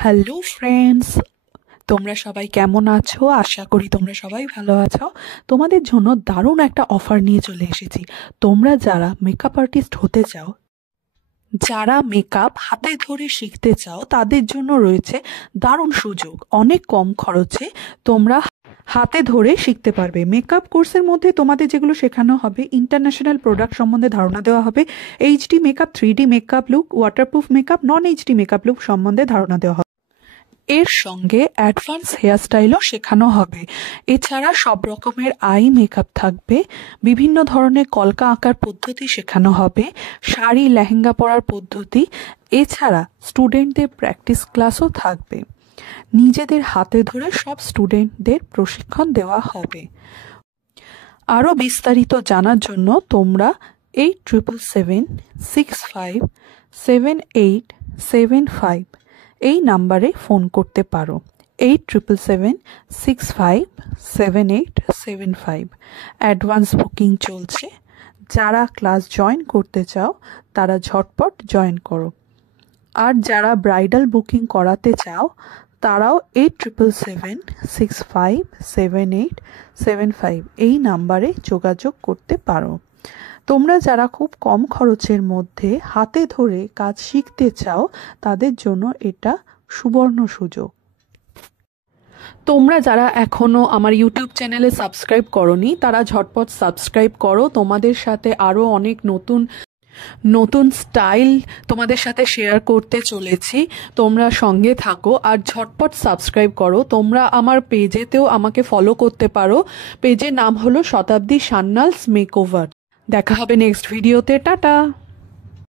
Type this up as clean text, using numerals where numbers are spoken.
Hello friends, তোমরা সবাই কেমন আছো? আশা করি তোমরা সবাই ভালো আছো। তোমাদের জন্য দারুণ একটা অফার নিয়ে চলে এসেছি। তোমরা যারা মেকআপ আর্টিস্ট হতে চাও, যারা মেকআপ হাতে ধরে শিখতে চাও, তাদের জন্য রয়েছে দারুণ সুযোগ। অনেক কম খরচে তোমরা হাতে ধরে শিখতে পারবে। মেকআপ কোর্সের মধ্যে তোমাদের যেগুলো শেখানো হবে, ইন্টারন্যাশনাল প্রোডাক্ট সম্বন্ধে ধারণা দেওয়া হবে, HD makeup, 3D makeup look, waterproof makeup, নন এইচডি মেকআপ লুক সম্বন্ধে ধারণা দেওয়া হবে। এর সঙ্গে অ্যাডভান্স হেয়ারস্টাইলও শেখানো হবে। এছাড়া সব রকমের আই মেকআপ থাকবে, বিভিন্ন ধরনের কলকা আঁকার পদ্ধতি শেখানো হবে, শাড়ি লেহেঙ্গা পরার পদ্ধতি। এছাড়া স্টুডেন্টদের প্র্যাকটিস ক্লাসও থাকবে। নিজেদের হাতে ধরে সব স্টুডেন্টদের প্রশিক্ষণ দেওয়া হবে। আরও বিস্তারিত জানার জন্য তোমরা 8776578775 এই নাম্বারে ফোন করতে পারো। 8776578775। অ্যাডভান্স বুকিং চলছে। যারা ক্লাস জয়েন করতে চাও তারা ঝটপট জয়েন করো। আর যারা ব্রাইডাল বুকিং করাতে চাও তারাও 8776578775 এই নাম্বারে যোগাযোগ করতে পারো। তোমরা যারা খুব কম খরচের মধ্যে হাতে ধরে কাজ শিখতে চাও, তাদের জন্য এটা সুবর্ণ সুযোগ। তোমরা যারা এখনও আমার ইউটিউব চ্যানেলে সাবস্ক্রাইব করোনি, তারা ঝটপট সাবস্ক্রাইব করো। তোমাদের সাথে আরও অনেক নতুন নতুন স্টাইল তোমাদের সাথে শেয়ার করতে চলেছি। তোমরা সঙ্গে থাকো আর ঝটপট সাবস্ক্রাইব করো। তোমরা আমার পেজেতেও আমাকে ফলো করতে পারো। পেজের নাম হলো শতাব্দী সান্যালস মেকওভার। দেখা হবে নেক্সট ভিডিওতে। টাটা।